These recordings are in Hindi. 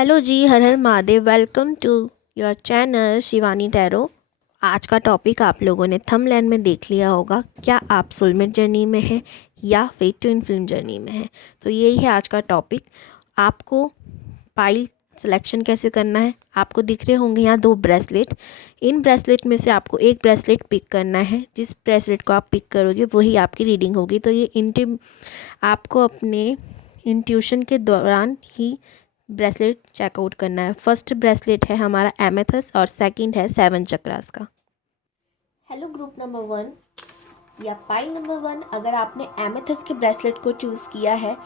हेलो जी, हर हर Mahadev. Welcome to your channel Shivani tarot. आज का टॉपिक आप लोगों ने थंबनेल में देख लिया होगा। क्या आप सोलमेट जर्नी में हैं या फिर ट्विन फ्लेम जर्नी में हैं? तो यही है आज का टॉपिक। आपको पाइल सिलेक्शन कैसे करना है। आपको दिख रहे होंगे यहाँ 2 ब्रेसलेट। इन ब्रेसलेट में से आपको एक ब्रेसलेट पिक करना है। जिस ब्रेसलेट को आप पिक करोगे वही आपकी रीडिंग होगी। तो ये आपको अपने इंट्यूशन के दौरान ही ब्रेसलेट चेकआउट करना है। फर्स्ट ब्रेसलेट है हमारा एमेथस और सेकंड है 7 चक्रास का। हेलो ग्रुप नंबर 1 या पाइल नंबर 1, अगर आपने एमेथस के ब्रेसलेट को चूज़ किया है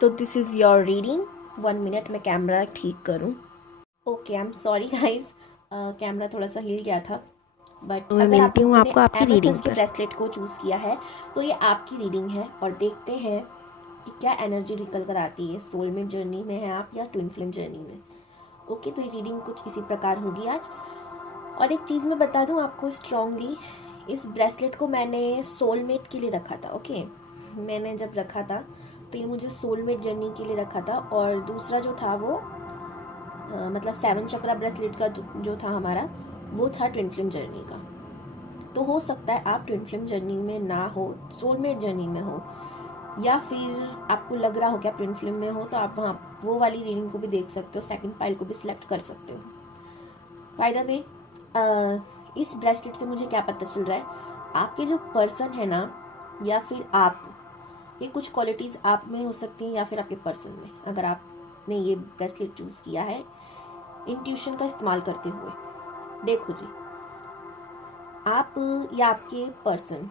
तो this is your reading. 1 minute में कैमरा ठीक करूं। Okay, I am sorry guys, camera थोड़ा सा हिल गया था। बट मैं मिलती हूँ आपको आपकी रीडिंग के ब्रेसलेट को चूज़ किया है तो ये आपकी रीडिंग है और देखते हैं कि क्या एनर्जी निकल कर आती है। सोलमेट जर्नी में है आप या ट्विन फ्लेम जर्नी में। ओके, तो ये रीडिंग कुछ इसी प्रकार होगी आज। और एक चीज़ मैं बता दूं आपको स्ट्रांगली, इस ब्रेसलेट को मैंने सोलमेट के लिए रखा था। ओके, मैंने जब रखा था तो ये मुझे सोलमेट जर्नी के लिए रखा था। और दूसरा जो था वो मतलब 7 चक्रा ब्रेसलेट का जो था हमारा, वो था ट्विन फ्लेम जर्नी का। तो हो सकता है आप ट्विन फ्लेम जर्नी में ना हो, सोलमेट जर्नी में हो, या फिर आपको लग रहा हो कि आप ट्विन फ्लेम में हो तो आप वहाँ वो वाली रीडिंग को भी देख सकते हो, सेकंड पाइल को भी सिलेक्ट कर सकते हो। बाय द वे, इस ब्रेसलेट से मुझे क्या पता चल रहा है, आपके जो पर्सन है ना या फिर आप, ये कुछ क्वालिटीज़ आप में हो सकती हैं या फिर आपके पर्सन में। अगर आपने ये ब्रेसलेट चूज़ किया है इंट्यूशन का इस्तेमाल करते हुए, देखो जी, आप या आपके पर्सन,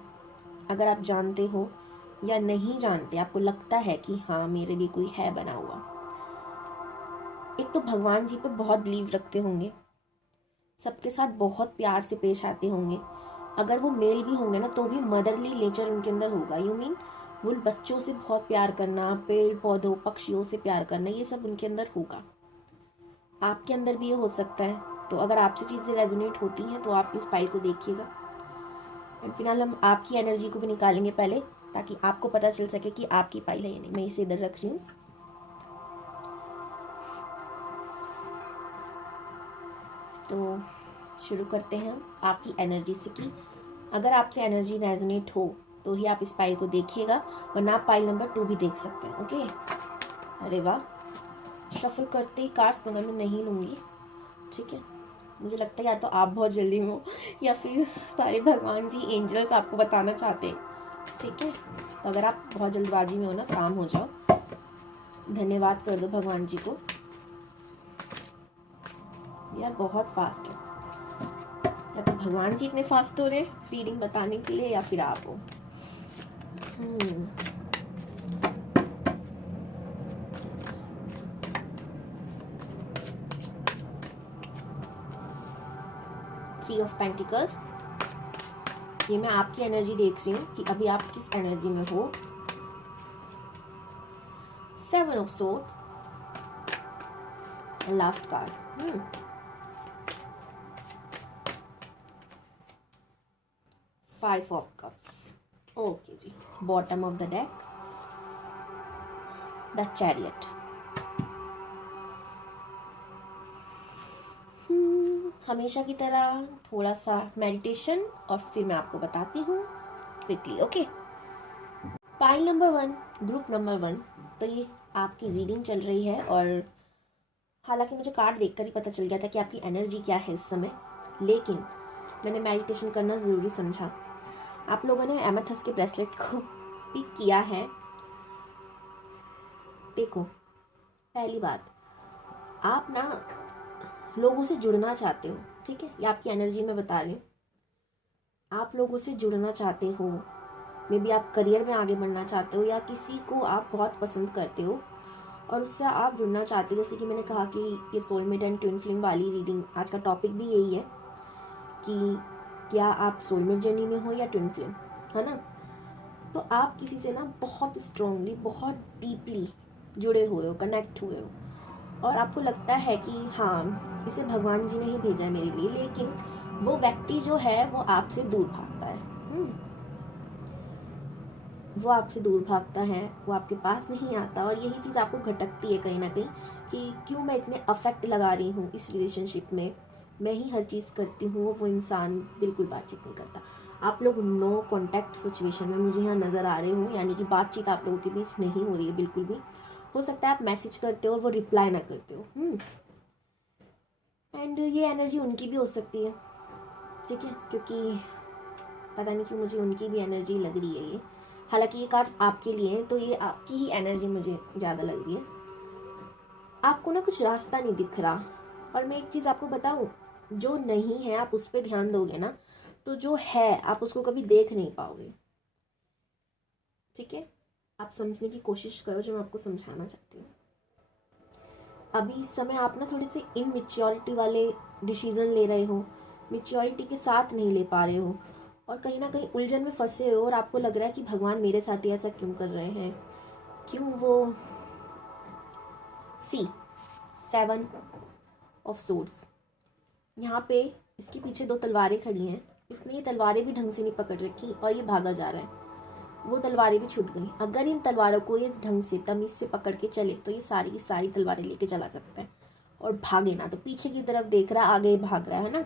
अगर आप जानते हो या नहीं जानते, आपको लगता है कि हाँ मेरे लिए कोई है बना हुआ, एक तो भगवान जी पे बहुत बिलीव रखते होंगे, सबके साथ बहुत प्यार से पेश आते होंगे। अगर वो मेल भी होंगे ना तो भी मदरली नेचर उनके अंदर होगा। यू मीन वो बच्चों से बहुत प्यार करना, पेड़ पौधों पक्षियों से प्यार करना, ये सब उनके अंदर होगा। आपके अंदर भी ये हो सकता है। तो अगर आपसे चीज़ें रेजोनेट होती हैं तो आप इस फाइल को देखिएगा। एंड फिलहाल हम आपकी एनर्जी को भी निकालेंगे पहले, ताकि आपको पता चल सके कि आपकी फाइल है या नहीं। मैं इसे इधर रख रही हूँ। तो शुरू करते हैं हम आपकी एनर्जी से कि अगर आपसे एनर्जी रेजोनेट हो तो ही आप इस फाइल को देखिएगा, वरना आप फाइल नंबर 2 भी देख सकते हैं। ओके, अरे वाह, शफल करते ही कार्ड्स मगर मैं नहीं लूँगी, ठीक है। मुझे लगता है या तो आप बहुत जल्दी में हो या फिर सारे भगवान जी एंजल्स आपको बताना चाहते हैं, ठीक है। तो अगर आप बहुत जल्दबाजी में हो ना, काम हो जाओ, धन्यवाद कर दो भगवान जी को, यार बहुत फास्ट है। या तो भगवान जी इतने फास्ट हो रहे रीडिंग बताने के लिए या फिर आप हो। थ्री ऑफ पेंटिकल्स, ये मैं आपकी एनर्जी देख रही हूँ कि अभी आप किस एनर्जी में हो। 7 of swords, last card 5 of cups. Okay जी, bottom of the deck the chariot. हमेशा की तरह थोड़ा सा मेडिटेशन और फिर मैं आपको बताती हूँ quickly. Okay, pile number 1, group number 1, तो ये आपकी रीडिंग चल रही है। और हालांकि मुझे कार्ड देखकर ही पता चल गया था कि आपकी एनर्जी क्या है इस समय, लेकिन मैंने मेडिटेशन करना ज़रूरी समझा। आप लोगों ने एमेथस के ब्रेसलेट को पिक किया है। देखो, पहली बात, आप ना लोगों से जुड़ना चाहते हो, ठीक है, ये आपकी एनर्जी में बता रही हूँ। आप लोगों से जुड़ना चाहते हो, मे बी आप करियर में आगे बढ़ना चाहते हो, या किसी को आप बहुत पसंद करते हो और उससे आप जुड़ना चाहते हो। जैसे कि मैंने कहा कि ये सोलमेट एंड ट्विन फ्लेम वाली रीडिंग, आज का टॉपिक भी यही है कि क्या आप सोलमेट जर्नी में हो या ट्विन फ्लेम, है ना। तो आप किसी से ना बहुत स्ट्रांगली, बहुत डीपली जुड़े हुए हो, कनेक्ट हुए हो, और आपको लगता है कि हाँ इसे भगवान जी ने ही भेजा है मेरे लिए, लेकिन वो व्यक्ति जो है वो आपसे दूर भागता है। वो आपसे दूर भागता है, वो आपके पास नहीं आता, और यही चीज़ आपको खटकती है कहीं ना कहीं कि क्यों मैं इतने अफेक्ट लगा रही हूँ इस रिलेशनशिप में, मैं ही हर चीज़ करती हूँ, वो इंसान बिल्कुल बातचीत नहीं करता। आप लोग नो कॉन्टैक्ट सिचुएशन में मुझे यहाँ नज़र आ रहे हो, यानी कि बातचीत आप लोगों के बीच नहीं हो रही है बिल्कुल भी। हो सकता है आप मैसेज करते हो और वो रिप्लाई ना करते हो। एंड ये एनर्जी उनकी भी हो सकती है, ठीक है, क्योंकि पता नहीं क्यों मुझे उनकी भी एनर्जी लग रही है ये। हालांकि ये कार्ड आपके लिए है तो ये आपकी ही एनर्जी मुझे ज़्यादा लग रही है। आपको ना कुछ रास्ता नहीं दिख रहा, और मैं एक चीज़ आपको बताऊं, जो नहीं है आप उस पर ध्यान दोगे ना तो जो है आप उसको कभी देख नहीं पाओगे, ठीक है। आप समझने की कोशिश करो जो मैं आपको समझाना चाहती हूँ। अभी इस समय आप ना थोड़े से इनमेच्योरिटी वाले डिसीजन ले रहे हो, मेच्योरिटी के साथ नहीं ले पा रहे हो, और कहीं ना कहीं उलझन में फंसे हो, और आपको लग रहा है कि भगवान मेरे साथ ही ऐसा क्यों कर रहे हैं, क्यों वो। सी 7 ऑफ सोर्ड्स, यहाँ पे इसके पीछे 2 तलवारें खड़ी हैं, इसने ये तलवारें भी ढंग से नहीं पकड़ रखी और ये भागा जा रहा है, वो तलवारें भी छूट गई। अगर इन तलवारों को ये ढंग से तमीज से पकड़ के चले तो ये सारी की सारी तलवारें लेके चला सकता है, और भागे ना तो पीछे की तरफ देख रहा है, आगे भाग रहा है ना।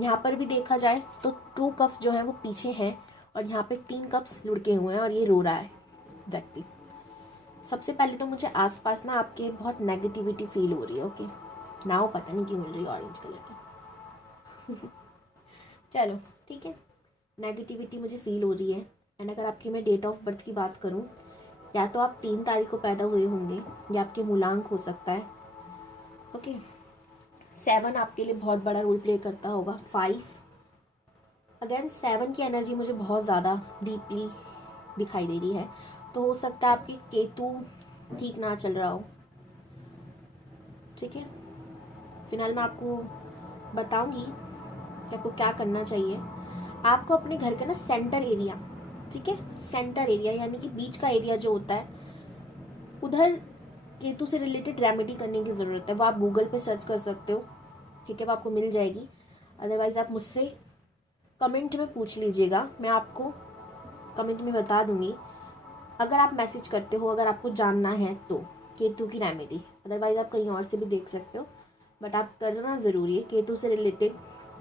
यहाँ पर भी देखा जाए तो 2 कप्स जो है वो पीछे हैं, और यहाँ पे 3 कप्स लुढ़के हुए हैं, और ये रो रहा है व्यक्ति। सबसे पहले तो मुझे आसपास ना आपके बहुत नेगेटिविटी फील हो रही है। ओके, नाव पता नहीं क्यों मिल रही है ऑरेंज कलर की। चलो ठीक है, नेगेटिविटी मुझे फील हो रही है। एंड अगर आपकी मैं डेट ऑफ बर्थ की बात करूं, या तो आप 3 तारीख को पैदा हुए होंगे, या आपके मूलांक हो सकता है। ओके, 7 आपके लिए बहुत बड़ा रोल प्ले करता होगा। 5 अगेन 7 की एनर्जी मुझे बहुत ज़्यादा डीपली दिखाई दे रही है, तो हो सकता है आपके केतु ठीक ना चल रहा हो, ठीक है। फिलहाल मैं आपको बताऊंगी कि आपको क्या करना चाहिए। आपको अपने घर का ना सेंटर एरिया, ठीक है, सेंटर एरिया यानी कि बीच का एरिया जो होता है, उधर केतु से रिलेटेड रेमेडी करने की ज़रूरत है। वो आप गूगल पे सर्च कर सकते हो, ठीक है, वो आपको मिल जाएगी। अदरवाइज़ आप मुझसे कमेंट में पूछ लीजिएगा, मैं आपको कमेंट में बता दूंगी। अगर आप मैसेज करते हो, अगर आपको जानना है तो केतु की रेमेडी, अदरवाइज़ आप कहीं और से भी देख सकते हो, बट आप करना ज़रूरी है, केतु से रिलेटेड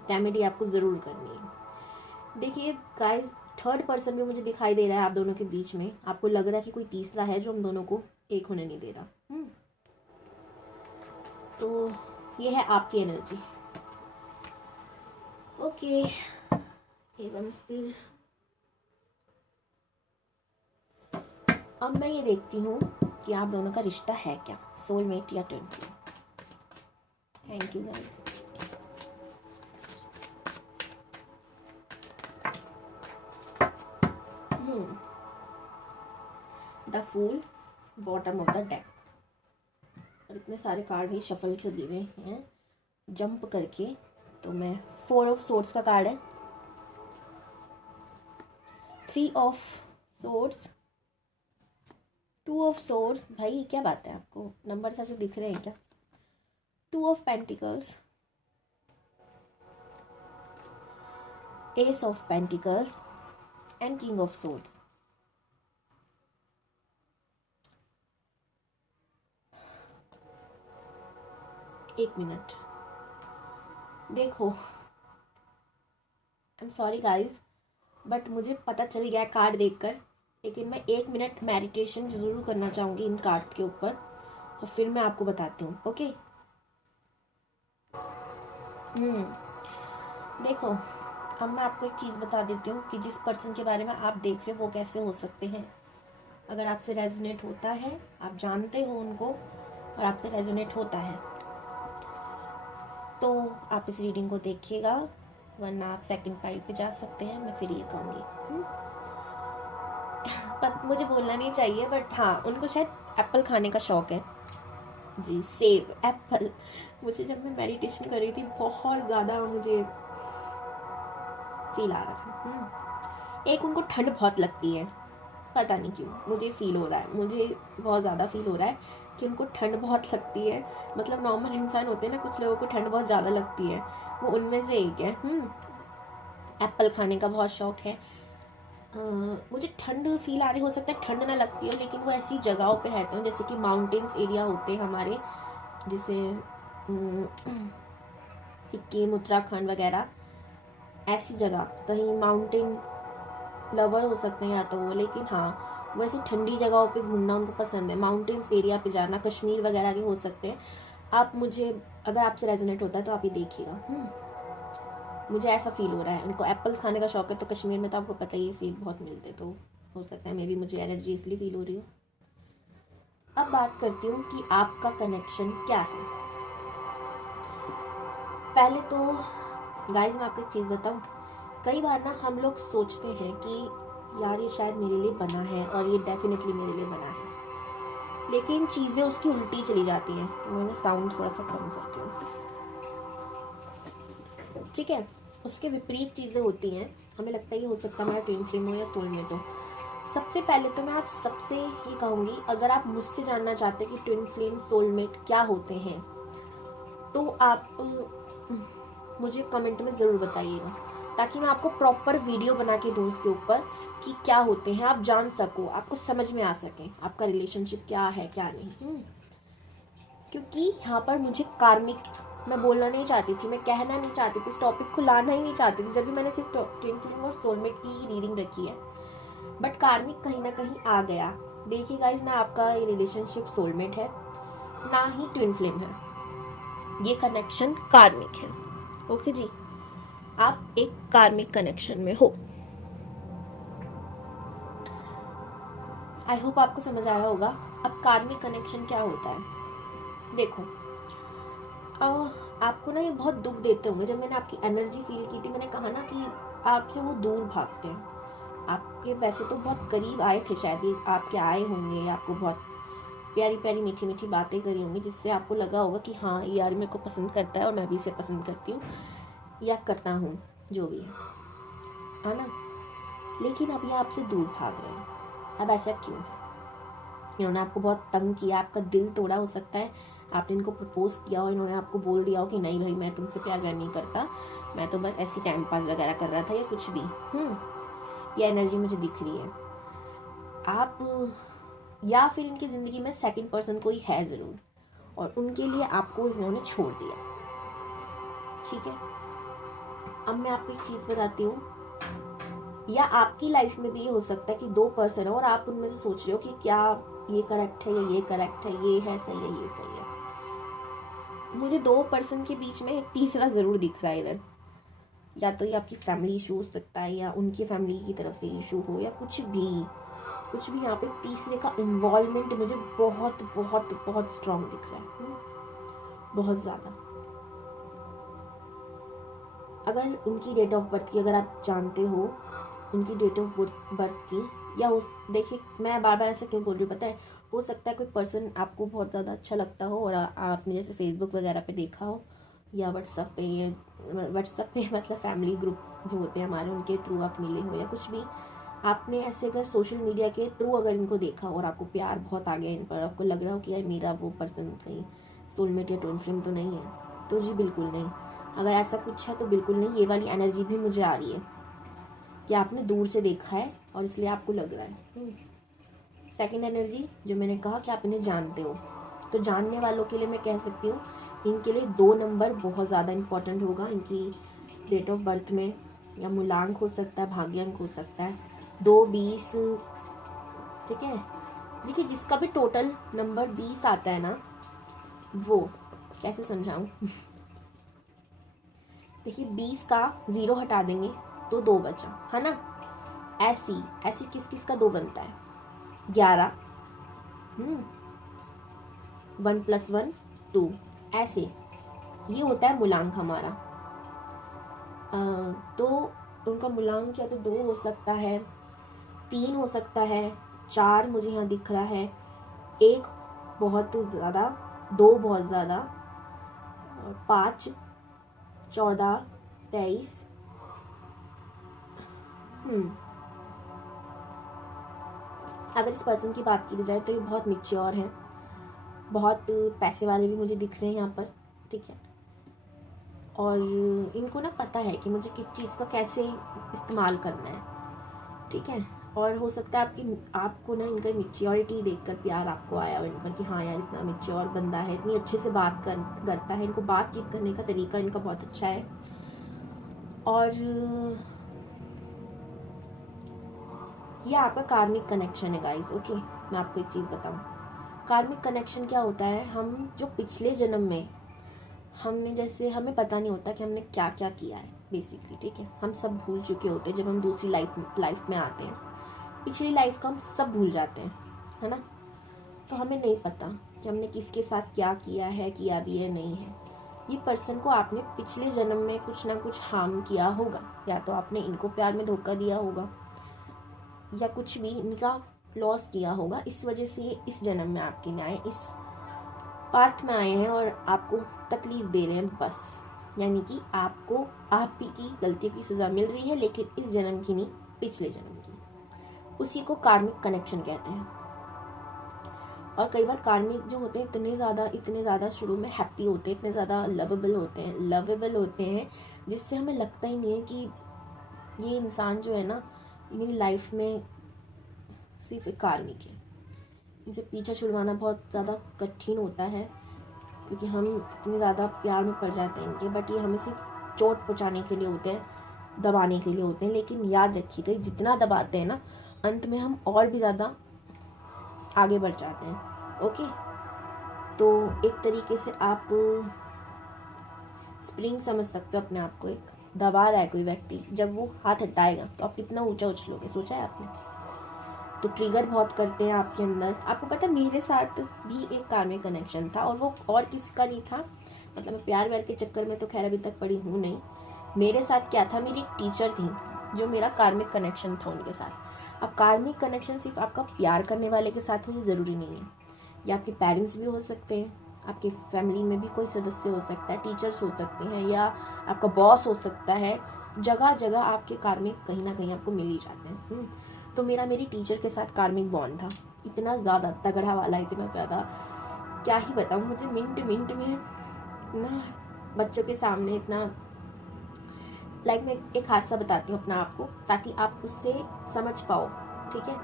रेमेडी आपको ज़रूर करनी है। देखिए गाइस, 3rd पर्सन भी मुझे दिखाई दे रहा है आप दोनों के बीच में। आपको लग रहा है कि कोई तीसरा है जो हम दोनों को एक होने नहीं दे रहा। तो ये है आपकी एनर्जी। ओके, एवं फिर अब मैं ये देखती हूँ कि आप दोनों का रिश्ता है क्या, सोलमेट या twin flame. Thank you guys. The fool, bottom of the deck, और इतने सारे कार्ड भी शफल से दिए हुए हैं जंप करके। तो मैं 4 ऑफ सोर्ड्स का कार्ड है, 3 ऑफ सोर्ड्स, 2 ऑफ सोर्ड्स। भाई क्या बात है, आपको नंबर ऐसे दिख रहे हैं क्या? 2 of pentacles, S of pentacles and king of swords. एक मिनट, देखो, I am sorry guys, but मुझे पता चल गया कार्ड देखकर, लेकिन मैं 1 मिनट मेडिटेशन ज़रूर करना चाहूँगी इन कार्ड के ऊपर, और फिर मैं आपको बताती हूँ। ओके, देखो, अब मैं आपको एक चीज़ बता देती हूँ कि जिस पर्सन के बारे में आप देख रहे हो वो कैसे हो सकते हैं। अगर आपसे रेजोनेट होता है, आप जानते हो उनको और आपसे रेजोनेट होता है, तो आप इस रीडिंग को देखिएगा, वरना आप सेकंड पाइल पे जा सकते हैं। मैं फिर ये कहूँगी, पर मुझे बोलना नहीं चाहिए, बट हाँ, उनको शायद एप्पल खाने का शौक है। जी, सेब, एप्पल। मुझे जब मैं मेडिटेशन कर रही थी बहुत ज़्यादा मुझे फील आ रहा था। एक, उनको ठंड बहुत लगती है, पता नहीं क्यों मुझे फील हो रहा है, मुझे बहुत ज़्यादा फील हो रहा है कि उनको ठंड बहुत लगती है। मतलब नॉर्मल इंसान होते हैं ना, कुछ लोगों को ठंड बहुत ज़्यादा लगती है, वो उनमें से एक है। एप्पल खाने का बहुत शौक है। मुझे ठंड फील आ रही, हो सकता है ठंड ना लगती हो, लेकिन वो ऐसी जगहों पे रहते हैं जैसे कि माउंटेन्स एरिया होते हैं हमारे, जैसे सिक्किम, उत्तराखंड वगैरह, ऐसी जगह कहीं माउंटेन लवर हो सकते हैं या तो वो, लेकिन हाँ वैसे ठंडी जगहों पे घूमना उनको पसंद है, माउंटेन्स एरिया पे जाना, कश्मीर वगैरह के हो सकते हैं। आप मुझे, अगर आपसे रेजोनेट होता है तो आप ये देखिएगा। मुझे ऐसा फील हो रहा है। उनको एप्पल्स खाने का शौक है, तो कश्मीर में तो आपको पता ही है सेब बहुत मिलते हैं, तो हो सकता है मे बी मुझे एनर्जी इसलिए फील हो रही हो। अब बात करती हूँ कि आपका कनेक्शन क्या है। पहले तो गाइस मैं आपको एक चीज़ बताऊँ, कई बार ना हम लोग सोचते हैं कि यार ये शायद मेरे लिए बना है और ये डेफिनेटली मेरे लिए बना है, लेकिन चीज़ें उसकी उल्टी चली जाती हैं। तो मैं साउंड थोड़ा सा कम करती हूँ, ठीक है। उसके विपरीत चीज़ें होती हैं, हमें लगता है ये हो सकता है हमारा ट्विन फ्लेम हो या सोलमेट हो। सबसे पहले तो मैं आप सबसे ये कहूँगी, अगर आप मुझसे जानना चाहते हैं कि ट्विन फ्लेम सोलमेट क्या होते हैं, तो आप मुझे कमेंट में ज़रूर बताइएगा, ताकि मैं आपको प्रॉपर वीडियो बना के दूँ उसके ऊपर कि क्या होते हैं, आप जान सको, आपको समझ में आ सके आपका रिलेशनशिप क्या है क्या नहीं। क्योंकि यहाँ पर मुझे कार्मिक, मैं बोलना नहीं चाहती थी, मैं कहना नहीं चाहती थी, इस टॉपिक को लाना ही नहीं चाहती थी, जब भी मैंने सिर्फ ट्विन फ्लेम और सोलमेट की ही रीडिंग रखी है, बट कार्मिक कहीं ना कहीं आ गया। देखिए गाइज, ना आपका ये रिलेशनशिप सोलमेट है ना ही ट्विन फ्लेम है, ये कनेक्शन कार्मिक है। ओके जी, आप एक कार्मिक कनेक्शन में हो। आई होप आपको समझ आया होगा। अब कार्मिक कनेक्शन क्या होता है, देखो आपको ना ये बहुत दुख देते होंगे। जब मैंने आपकी एनर्जी फील की थी, मैंने कहा ना कि आपसे वो दूर भागते हैं, आपके वैसे तो बहुत करीब आए थे, शायद ये आपके आए होंगे, आपको बहुत प्यारी प्यारी मीठी मीठी बातें करी होंगी, जिससे आपको लगा होगा कि हाँ ये यार मेरे को पसंद करता है और मैं भी इसे पसंद करती हूँ या करता हूँ, जो भी है ना। लेकिन अब ये आपसे दूर भाग रहे हैं। अब ऐसा क्यों? इन्होंने आपको बहुत तंग किया, आपका दिल तोड़ा हो सकता है, आपने इनको प्रपोज किया हो, इन्होंने आपको बोल दिया हो कि नहीं भाई मैं तुमसे प्यार व्यार नहीं करता, मैं तो बस ऐसी टाइम पास वगैरह कर रहा था या कुछ भी। ये एनर्जी मुझे दिख रही है। आप या फिर इनकी ज़िंदगी में सेकंड पर्सन कोई है ज़रूर, और उनके लिए आपको इन्होंने छोड़ दिया, ठीक है। अब मैं आपको एक चीज़ बताती हूँ, या आपकी लाइफ में भी ये हो सकता है कि दो पर्सन हो और आप उनमें से सोच रहे हो कि क्या ये करेक्ट है या ये करेक्ट है, ये है सही है ये सही है। मुझे दो पर्सन के बीच में एक तीसरा ज़रूर दिख रहा है इधर, या तो ये आपकी फैमिली इशू हो सकता है या उनकी फैमिली की तरफ से इशू हो या कुछ भी यहाँ पे तीसरे का इन्वॉल्वमेंट मुझे बहुत बहुत बहुत स्ट्रांग दिख रहा है, बहुत ज़्यादा। अगर उनकी डेट ऑफ बर्थ की अगर आप जानते हो, उनकी डेट ऑफ बर्थ की, या उस, देखिए मैं बार बार ऐसे क्यों बोल रही हूँ पता है, हो सकता है कोई पर्सन आपको बहुत ज़्यादा अच्छा लगता हो और आपने जैसे फेसबुक वगैरह पे देखा हो या व्हाट्सअप पे मतलब फैमिली ग्रुप जो होते हैं हमारे, उनके थ्रू आप मिले हो या कुछ भी, आपने ऐसे अगर सोशल मीडिया के थ्रू अगर इनको देखा और आपको प्यार बहुत आ गया इन पर, आपको लग रहा हो कि यार मेरा वो पर्सन कहीं सोलमेट या ट्विन फ्लेम तो नहीं है, तो जी बिल्कुल नहीं। अगर ऐसा कुछ है तो बिल्कुल नहीं, ये वाली एनर्जी भी मुझे आ रही है कि आपने दूर से देखा है और इसलिए आपको लग रहा है। सेकंड एनर्जी जो मैंने कहा कि आप इन्हें जानते हो, तो जानने वालों के लिए मैं कह सकती हूँ इनके लिए 2 नंबर बहुत ज़्यादा इम्पोर्टेंट होगा इनकी डेट ऑफ बर्थ में, या मूलांक हो सकता है, भाग्यांक हो सकता है, 2, 20, ठीक है। देखिए जिसका भी टोटल नंबर 20 आता है ना, वो कैसे समझाऊं देखिए 20 का 0 हटा देंगे तो 2 बचा, है ना। ऐसी किस किस का 2 बनता है, 11, 1 + 1 2, ऐसे ये होता है मूलांक हमारा। तो उनका मूलांक या तो 2 हो सकता है, 3 हो सकता है, 4 मुझे यहाँ दिख रहा है, 1 बहुत ज़्यादा, 2 बहुत ज़्यादा, 5, 14, 23, अगर इस पर्सन की बात की जाए तो ये बहुत मैच्योर है, बहुत पैसे वाले भी मुझे दिख रहे हैं यहाँ पर, ठीक है। और इनको ना पता है कि मुझे किस चीज़ का कैसे इस्तेमाल करना है, ठीक है। और हो सकता है आपको ना इनका मेच्योरिटी देखकर प्यार आपको आया हो इन पर कि हाँ यार इतना मेच्योर बंदा है, इतनी अच्छे से बात करता है, इनको बातचीत करने का तरीका इनका बहुत अच्छा है। और ये आपका कार्मिक कनेक्शन है गाइस। ओके, मैं आपको एक चीज़ बताऊं, कार्मिक कनेक्शन क्या होता है, हम जो पिछले जन्म में हमने, जैसे हमें पता नहीं होता कि हमने क्या क्या किया है बेसिकली, ठीक है, हम सब भूल चुके होते हैं जब हम दूसरी लाइफ में आते हैं। पिछली लाइफ का हम सब भूल जाते हैं, है ना। तो हमें नहीं पता कि हमने किसके साथ क्या किया है, किया भी है नहीं है। ये पर्सन को आपने पिछले जन्म में कुछ ना कुछ हार्म किया होगा, या तो आपने इनको प्यार में धोखा दिया होगा, या कुछ भी इनका लॉस किया होगा। इस वजह से ये इस जन्म में आपके लिए आए, इस पार्ट में आए हैं और आपको तकलीफ दे रहे हैं बस। यानी कि आपको आप ही की गलतियों की सज़ा मिल रही है, लेकिन इस जन्म की नहीं, पिछले जन्म की। उसी को कार्मिक कनेक्शन कहते हैं। और कई बार कार्मिक जो होते हैं इतने ज़्यादा शुरू में हैप्पी होते हैं, इतने ज़्यादा लवेबल होते हैं जिससे हमें लगता ही नहीं है कि ये इंसान जो है ना मेरी लाइफ में सिर्फ एक कार्मिक है। इनसे पीछा छुड़वाना बहुत ज़्यादा कठिन होता है, क्योंकि हम इतने ज़्यादा प्यार में पड़ जाते हैं इनके, बट ये हमें सिर्फ चोट पहुँचाने के लिए होते हैं, दबाने के लिए होते हैं। लेकिन याद रखिएगा, जितना दबाते हैं ना, अंत में हम और भी ज़्यादा आगे बढ़ जाते हैं। ओके, तो एक तरीके से आप स्प्रिंग समझ सकते हो अपने आप को। एक दबा रहा है कोई व्यक्ति, जब वो हाथ हटाएगा तो आप कितना ऊंचा उछलोगे, सोचा है आपने। तो ट्रिगर बहुत करते हैं आपके अंदर। आपको पता है मेरे साथ भी एक कार्मिक कनेक्शन था, और वो और किसका नहीं था, मतलब मैं प्यार व्यार के चक्कर में तो खैर अभी तक पड़ी हूँ नहीं। मेरे साथ क्या था, मेरी एक टीचर थी जो मेरा कार्मिक कनेक्शन था उनके साथ। अब कार्मिक कनेक्शन सिर्फ आपका प्यार करने वाले के साथ हो ये ज़रूरी नहीं है, या आपके पेरेंट्स भी हो सकते हैं, आपके फैमिली में भी कोई सदस्य हो सकता है, टीचर्स हो सकते हैं, या आपका बॉस हो सकता है। जगह जगह आपके कार्मिक कहीं ना कहीं आपको मिल ही जाते हैं। तो मेरी टीचर के साथ कार्मिक बॉन्ड था, इतना ज़्यादा तगड़ा वाला, इतना ज़्यादा क्या ही बताऊँ। मुझे मिनट मिनट में ना बच्चों के सामने इतना लाइक, मैं एक हादसा बताती हूँ अपना आपको, ताकि आप उससे समझ पाओ, ठीक है,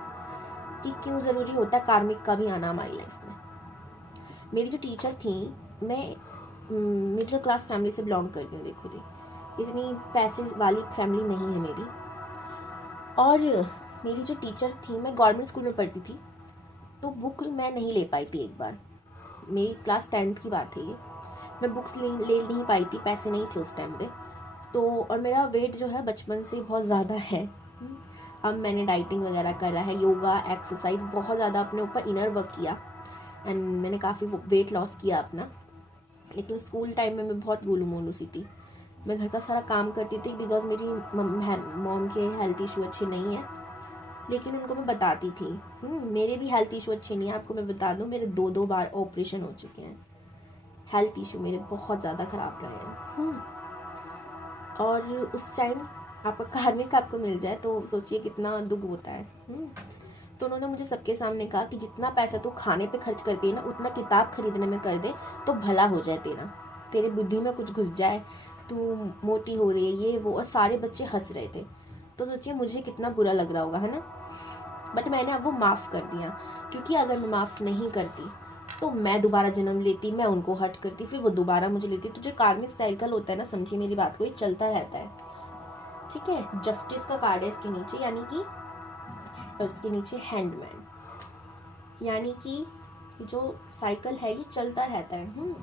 कि क्यों ज़रूरी होता है कार्मिक का भी आना हमारी लाइफ में। मेरी जो टीचर थी, मैं मिडिल क्लास फैमिली से बिलोंग करती हूँ। देखो जी, इतनी पैसे वाली फैमिली नहीं है मेरी। और मेरी जो टीचर थी, मैं गवर्नमेंट स्कूल में पढ़ती थी, तो बुक मैं नहीं ले पाई थी। एक बार मेरी क्लास 10th की बात है ये, मैं बुक्स ले नहीं पाई थी, पैसे नहीं थे उस टाइम पे। तो और मेरा वेट जो है बचपन से बहुत ज़्यादा है। अब मैंने डाइटिंग वगैरह करा है, योगा एक्सरसाइज बहुत ज़्यादा अपने ऊपर इनर वर्क किया, एंड मैंने काफ़ी वेट लॉस किया अपना। लेकिन स्कूल टाइम में मैं बहुत गोलू मोलू सी थी। मैं घर का सारा काम करती थी, बिकॉज मेरी मॉम के हेल्थ इशू अच्छे नहीं है, लेकिन उनको मैं बताती थी। मेरे भी हेल्थ इशू अच्छे नहीं है, आपको मैं बता दूं, मेरे 2 बार ऑपरेशन हो चुके हैं। हेल्थ इशू मेरे बहुत ज़्यादा ख़राब रहे हैं। और उस टाइम आपका कार्मिक आपको मिल जाए तो सोचिए कितना दुख होता है। तो उन्होंने मुझे सबके सामने कहा कि जितना पैसा तू खाने पे खर्च करती है ना, उतना किताब खरीदने में कर दे तो भला हो जाए तेरा, तेरे बुद्धि में कुछ घुस जाए, तू मोटी हो रही है ये वो। और सारे बच्चे हंस रहे थे, तो सोचिए मुझे कितना बुरा लग रहा होगा, है ना। बट मैंने अब वो माफ़ कर दिया, क्योंकि अगर मैं माफ़ नहीं करती तो मैं दोबारा जन्म लेती, मैं उनको हर्ट करती, फिर वो दोबारा मुझे लेती। तो जो कार्मिक साइकिल होता है ना, समझिए मेरी बात को, ये चलता रहता है, ठीक है। जस्टिस का कार्ड है इसके नीचे, यानी कि उसके नीचे हैंडमैन, यानी कि जो साइकिल है ये चलता रहता है।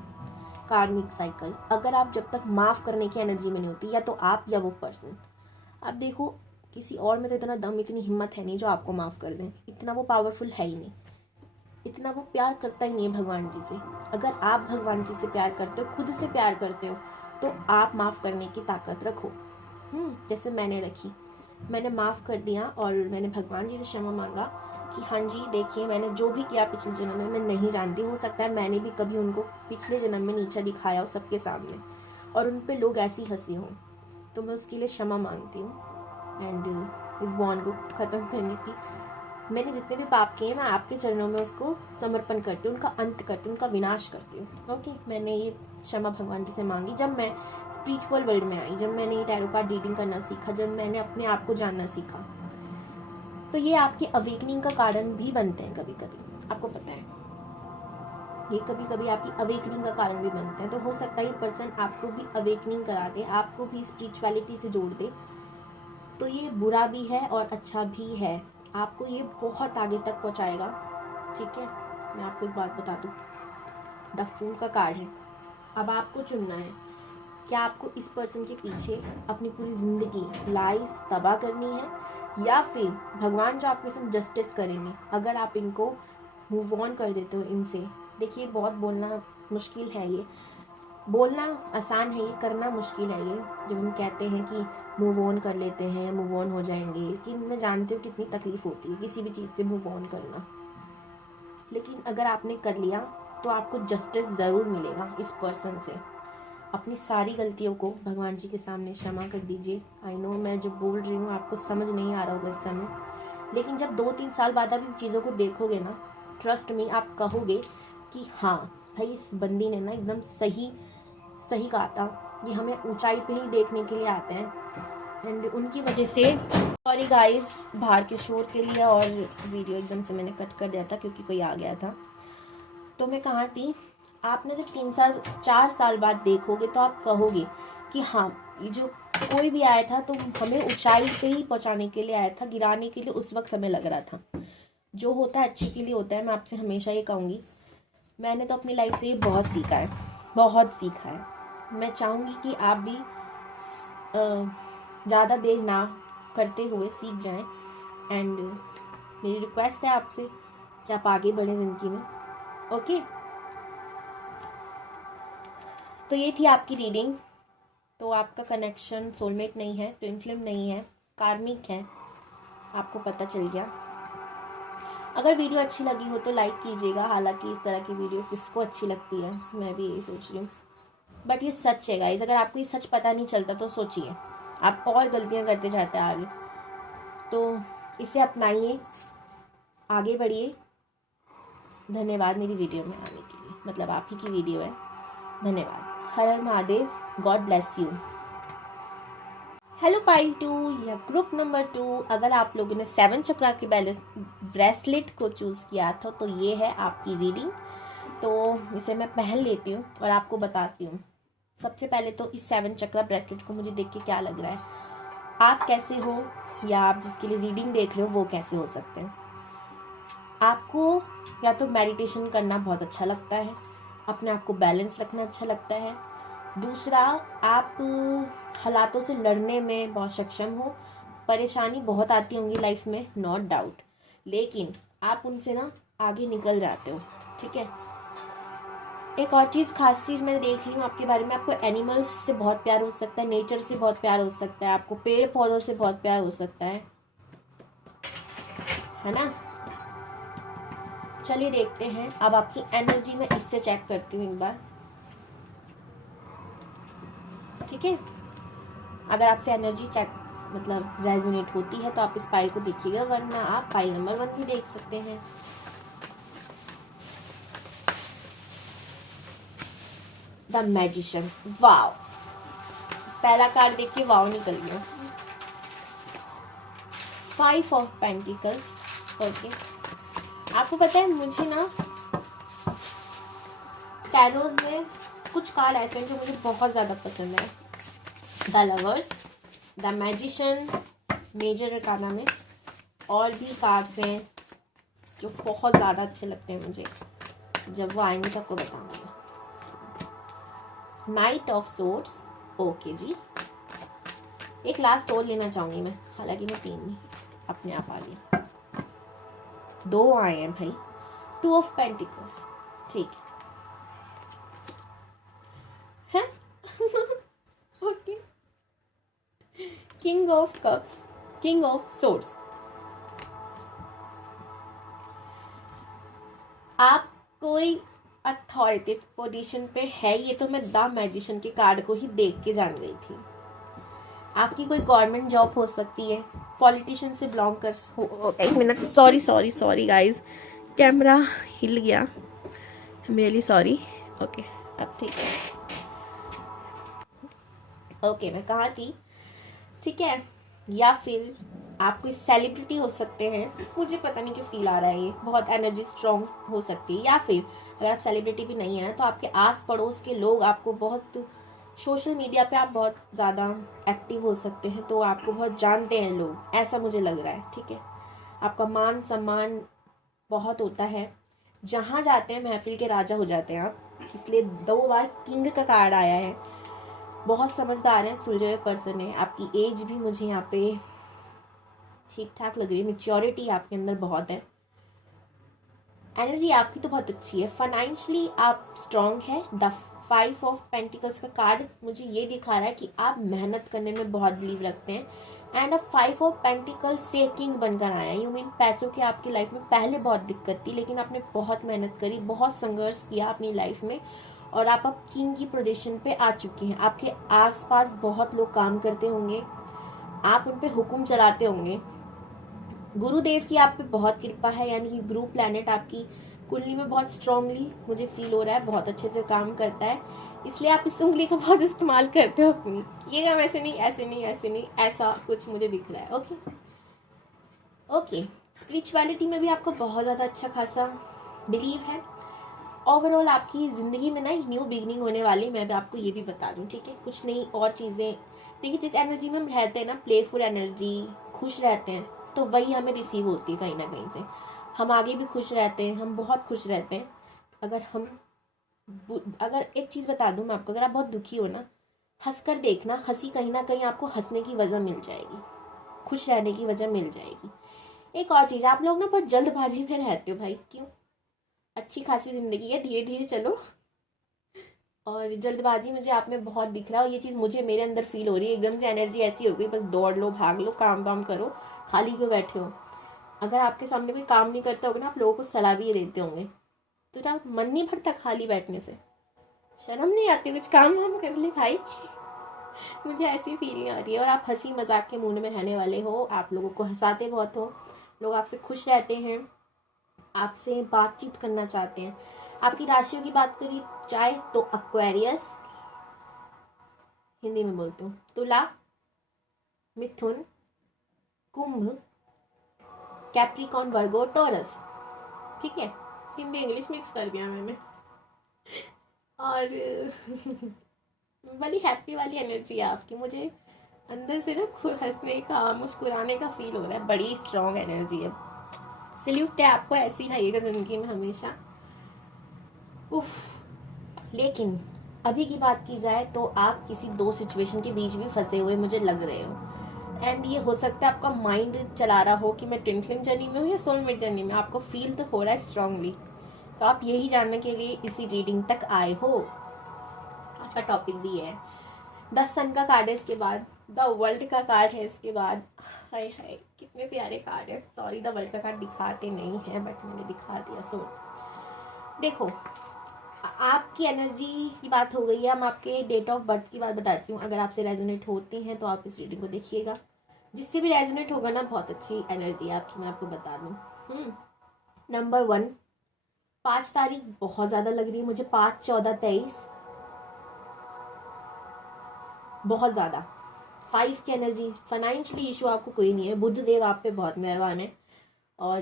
कार्मिक साइकिल, अगर आप जब तक माफ़ करने की एनर्जी में नहीं होती, या तो आप या वो पर्सन। आप देखो किसी और में तो इतना दम, इतनी हिम्मत है नहीं जो आपको माफ़ कर दें, इतना वो पावरफुल है ही नहीं, इतना वो प्यार करता ही नहीं है भगवान जी से। अगर आप भगवान जी से प्यार करते हो, खुद से प्यार करते हो, तो आप माफ़ करने की ताकत रखो। जैसे मैंने रखी, मैंने माफ़ कर दिया और मैंने भगवान जी से क्षमा मांगा कि हाँ जी देखिए, मैंने जो भी किया पिछले जन्म में मैं नहीं जानती, हो सकता है मैंने भी कभी उनको पिछले जन्म में नीचा दिखाया हो सबके सामने, और उन पे लोग ऐसी हंसी हों, तो मैं उसके लिए क्षमा मांगती हूँ। एंड इस बॉन्ड को ख़त्म करने की, मैंने जितने भी पाप किए मैं आपके चरणों में उसको समर्पण करती हूँ, उनका अंत करती हूँ, उनका विनाश करती हूँ। ओके, मैंने ये क्षमा भगवान जी से मांगी जब मैं स्पिरिचुअल वर्ल्ड में आई, जब मैंने ये टैरो कार्ड रीडिंग करना सीखा, जब मैंने अपने आप को जानना सीखा। तो ये आपकी अवेकनिंग का कारण भी बनते हैं कभी कभी, आपको पता है, ये कभी कभी आपकी अवेकनिंग का कारण भी बनते हैं। तो हो सकता है ये पर्सन आपको भी अवेकनिंग करा दे, आपको भी स्पिरिचुअलिटी से जोड़ दे। तो ये बुरा भी है और अच्छा भी है, आपको ये बहुत आगे तक पहुंचाएगा। ठीक है, मैं आपको एक बात बता दूं, द फूल का कार्ड है। अब आपको चुनना है, क्या आपको इस पर्सन के पीछे अपनी पूरी ज़िंदगी लाइफ तबाह करनी है, या फिर भगवान जो आपके साथ जस्टिस करेंगे अगर आप इनको मूव ऑन कर देते हो इनसे। देखिए, बहुत बोलना मुश्किल है, ये बोलना आसान है, ये करना मुश्किल है। ये जब हम कहते हैं कि मूव ऑन कर लेते हैं, मूव ऑन हो जाएंगे, कि मैं जानती हूँ कितनी तकलीफ होती है किसी भी चीज़ से मूव ऑन करना, लेकिन अगर आपने कर लिया तो आपको जस्टिस ज़रूर मिलेगा इस पर्सन से। अपनी सारी गलतियों को भगवान जी के सामने क्षमा कर दीजिए। आई नो मैं जो बोल रही हूँ आपको समझ नहीं आ रहा होगा इस समय, लेकिन जब 2-3 साल बाद आप इन चीज़ों को देखोगे ना, ट्रस्ट में आप कहोगे कि हाँ भाई, इस बंदी ने ना एकदम सही कहा था, ये हमें ऊंचाई पे ही देखने के लिए आते हैं। एंड उनकी वजह से, सॉरी गाइस बाहर के शोर के लिए, और वीडियो एकदम से मैंने कट कर दिया था क्योंकि कोई आ गया था। तो मैं कहाँ थी, आपने जब 4 साल बाद देखोगे तो आप कहोगे कि हाँ, ये जो कोई भी आया था तो हमें ऊंचाई पे ही पहुंचाने के लिए आया था, गिराने के लिए उस वक्त हमें लग रहा था। जो होता है अच्छे के लिए होता है, मैं आपसे हमेशा ये कहूँगी। मैंने तो अपनी लाइफ से ये बहुत सीखा है, बहुत सीखा है। मैं चाहूँगी कि आप भी ज़्यादा देर ना करते हुए सीख जाएं। एंड मेरी रिक्वेस्ट है आपसे कि आप आगे बढ़ें ज़िंदगी में। ओके, तो ये थी आपकी रीडिंग। तो आपका कनेक्शन सोलमेट नहीं है, ट्विन फ्लेम नहीं है, कार्मिक है, आपको पता चल गया। अगर वीडियो अच्छी लगी हो तो लाइक कीजिएगा। हालांकि इस तरह की वीडियो किसको अच्छी लगती है, मैं भी यही सोच रही हूँ, बट ये सच है गाइस। अगर आपको ये सच पता नहीं चलता तो सोचिए, आप और गलतियाँ करते जाते हैं आगे। तो इसे अपनाइए, आगे बढ़िए। धन्यवाद मेरी वीडियो में आने के लिए, मतलब आप ही की वीडियो है, धन्यवाद। हर हर Mahadev, God bless you. Hello पाइल 2 या ग्रुप नंबर 2, अगर आप लोगों ने 7 चक्रा के ब्रेसलेट को चूज़ किया था तो ये है आपकी रीडिंग। तो इसे मैं पहन लेती हूँ और आपको बताती हूँ। सबसे पहले तो इस 7 चक्रा ब्रेसलेट को मुझे देख के क्या लग रहा है, आप कैसे हो, या आप जिसके लिए रीडिंग देख रहे हो वो कैसे हो सकते हैं। आपको या तो मेडिटेशन करना बहुत अच्छा लगता है, अपने आप को बैलेंस रखना अच्छा लगता है। दूसरा, आप हालातों से लड़ने में बहुत सक्षम हो। परेशानी बहुत आती होंगी लाइफ में, नॉट डाउट, लेकिन आप उनसे ना आगे निकल जाते हो। ठीक है, एक और चीज़, खास चीज़ मैं देख रही हूँ आपके बारे में, आपको एनिमल्स से बहुत प्यार हो सकता है, नेचर से बहुत प्यार हो सकता है, आपको पेड़ पौधों से बहुत प्यार हो सकता है ना। चलिए देखते हैं अब आपकी एनर्जी में इससे चेक करती हूँ एक बार। ठीक है, अगर आपसे एनर्जी चेक मतलब रेजोनेट होती है तो आप इस पाइल को देखिएगा, वरना आप पाइल नंबर 1 भी देख सकते हैं। द मैजिशियन, वाव, पहला कार्ड देख के वाव निकल गया। 5 ऑफ पेंटिकल्स। ओके, आपको पता है मुझे ना टैरोज में कुछ कार्ड ऐसे हैं जो मुझे बहुत ज़्यादा पसंद है। The lovers, the magician, major arcana में, और भी कार्ड्स हैं जो बहुत ज़्यादा अच्छे लगते हैं मुझे, जब वो आएंगे तो आपको बताऊंगी। नाइट ऑफ सोर्ड्स, ओके जी। एक लास्ट और लेना चाहूँगी मैं, हालांकि मैं 3 नहीं, अपने आप आ गया, 2 आए हैं भाई। 2 ऑफ पेंटिकल्स, ठीक है। Okay, king of cups, king of swords. आप कोई अथॉरिटी पोजीशन पे है, ये तो मैं द मैजिशियन के कार्ड को ही देख के जान गई थी। आपकी कोई गवर्नमेंट जॉब हो सकती है, पॉलिटिशियन से बिलोंग कर हो। एक मिनट, सॉरी गाइस, कैमरा हिल गया, I am really sorry. Okay, अब ठीक है। ओके, मैं कहाँ थी, ठीक है। या फिर आप कोई सेलिब्रिटी हो सकते हैं, मुझे पता नहीं क्यों फील आ रहा है ये, बहुत एनर्जी स्ट्रॉन्ग हो सकती है। या फिर अगर आप सेलिब्रिटी भी नहीं है ना, तो आपके आस पड़ोस के लोग आपको बहुत, सोशल मीडिया पे आप बहुत ज़्यादा एक्टिव हो सकते हैं, तो आपको बहुत जानते हैं लोग, ऐसा मुझे लग रहा है। ठीक है, आपका मान सम्मान बहुत होता है, जहाँ जाते हैं महफिल के राजा हो जाते हैं आप। इसलिए 2 बार किंग का कार्ड आया है। बहुत समझदार है, सुलझे हुए पर्सन है। आपकी एज भी मुझे यहाँ पे ठीक ठाक लग रही है, मेच्योरिटी आपके अंदर बहुत है, एनर्जी आपकी तो बहुत अच्छी है। फाइनेंशियली आप स्ट्रांग है। द 5 ऑफ पेंटिकल्स का कार्ड मुझे ये दिखा रहा है कि आप मेहनत करने में बहुत बिलीव रखते हैं। एंड 5 ऑफ पेंटिकल से किंग बनकर आया है। यू मीन पैसों की आपकी लाइफ में पहले बहुत दिक्कत थी, लेकिन आपने बहुत मेहनत करी, बहुत संघर्ष किया अपनी लाइफ में, और आप अब किंग की पोजीशन पे आ चुके हैं। आपके आसपास बहुत लोग काम करते होंगे, आप उन पे हुक्म चलाते होंगे। गुरुदेव की आप पे बहुत कृपा है, यानी कि गुरु प्लैनेट आपकी कुंडली में बहुत स्ट्रांगली मुझे फील हो रहा है, बहुत अच्छे से काम करता है। इसलिए आप इस उंगली का बहुत इस्तेमाल करते हो अपनी। ये काम ऐसे नहीं, ऐसे नहीं, ऐसे नहीं, ऐसा कुछ मुझे दिख रहा है। ओके ओके, स्पिरिचुअलिटी में भी आपको बहुत ज़्यादा अच्छा खासा बिलीव है। ओवरऑल आपकी ज़िंदगी में ना एक न्यू बिगनिंग होने वाली, मैं भी आपको ये भी बता दूं। ठीक है, कुछ नई और चीज़ें। देखिए, जिस एनर्जी में हम रहते हैं ना, प्लेफुल एनर्जी, खुश रहते हैं, तो वही हमें रिसीव होती है कहीं ना कहीं से। हम आगे भी खुश रहते हैं, हम बहुत खुश रहते हैं। अगर एक चीज़ बता दूं मैं आपको, अगर आप बहुत दुखी हो ना, हंस कर देखना, हंसी कहीं ना कहीं आपको हंसने की वजह मिल जाएगी, खुश रहने की वजह मिल जाएगी। एक और चीज़, आप लोग ना बहुत जल्दबाजी में रहते हो भाई, क्यों? अच्छी खासी जिंदगी है, धीरे धीरे चलो। और जल्दबाजी मुझे आप में बहुत दिख रहा है, और ये चीज़ मुझे मेरे अंदर फील हो रही है। एकदम से एनर्जी ऐसी हो गई, बस दौड़ लो, भाग लो, काम वाम करो, खाली क्यों बैठे हो? अगर आपके सामने कोई काम नहीं करता होगा ना, आप लोगों को सलाह भी देते होंगे, तो क्या मन नहीं भरता खाली बैठने से? शर्म नहीं आती? कुछ काम वाम कर ले भाई। मुझे ऐसी फीलिंग आ रही है। और आप हंसी मजाक के मूड में रहने वाले हो, आप लोगों को हंसाते बहुत हो, लोग आपसे खुश रहते हैं, आपसे बातचीत करना चाहते हैं। आपकी राशियों की बात करी जाए तो एक्वेरियस, हिंदी में बोलती हूँ, तुला, मिथुन, कुंभ, कैप्रिकॉर्न, वर्गो, टॉरस। ठीक है, हिंदी इंग्लिश मिक्स कर दिया मैंने। और बड़ी हैप्पी वाली एनर्जी है आपकी, मुझे अंदर से ना हंसने का, मुस्कुराने का फील हो रहा है। बड़ी स्ट्रॉन्ग एनर्जी है। सल्यूट है आपको, ऐसी रहिएगा जिंदगी में हमेशा। उफ। लेकिन अभी की बात की जाए तो आप किसी 2 सिचुएशन के बीच में फंसे हुए मुझे लग रहे हो। एंड ये हो सकता है आपका माइंड चला रहा हो कि मैं ट्विन फ्लेम जर्नी में हूँ या सोलमेट जर्नी में। आपको फील तो हो रहा है स्ट्रांगली, तो आप यही जानने के लिए इसी रीडिंग तक आए हो। आपका टॉपिक भी है 10 सन का कार्ड है, इसके बाद द वर्ल्ड का कार्ड है, इसके बाद हाय हाय कितने प्यारे कार्ड है। सॉरी, द वर्ल्ड का कार्ड दिखाते नहीं है, बट मैंने दिखा दिया। सो देखो, आपकी एनर्जी की बात हो गई है, हम आपके डेट ऑफ बर्थ की बात बताती हूँ। अगर आपसे रेजोनेट होती हैं तो आप इस रीडिंग को देखिएगा। जिससे भी रेजोनेट होगा ना, बहुत अच्छी एनर्जी है आपकी, मैं आपको बता दूँ। नंबर 1, 5 तारीख बहुत ज़्यादा लग रही है मुझे, 5, 14, 23, बहुत ज़्यादा। 5 की एनर्जी, फाइनेंशियली इशू आपको कोई नहीं है, बुध देव आप पे बहुत मेहरबान है। और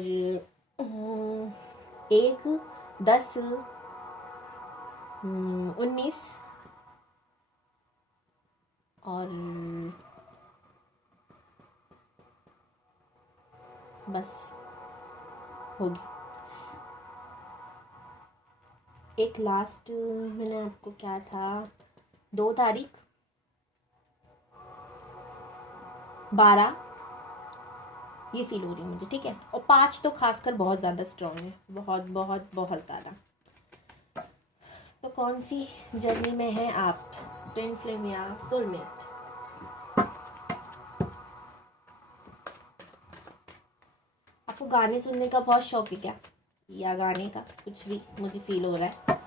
1, 10, 19 और बस होगी। एक लास्ट मैंने आपको क्या था, 2 तारीख, 12, ये फील हो रही है मुझे। ठीक है, और 5 तो खासकर बहुत ज़्यादा स्ट्रॉन्ग है, बहुत बहुत बहुत ज़्यादा। तो कौन सी जर्नी में है आप, ट्विन फ्लेम या सोलमेट? आपको गाने सुनने का बहुत शौक है क्या, या गाने का कुछ भी? मुझे फील हो रहा है।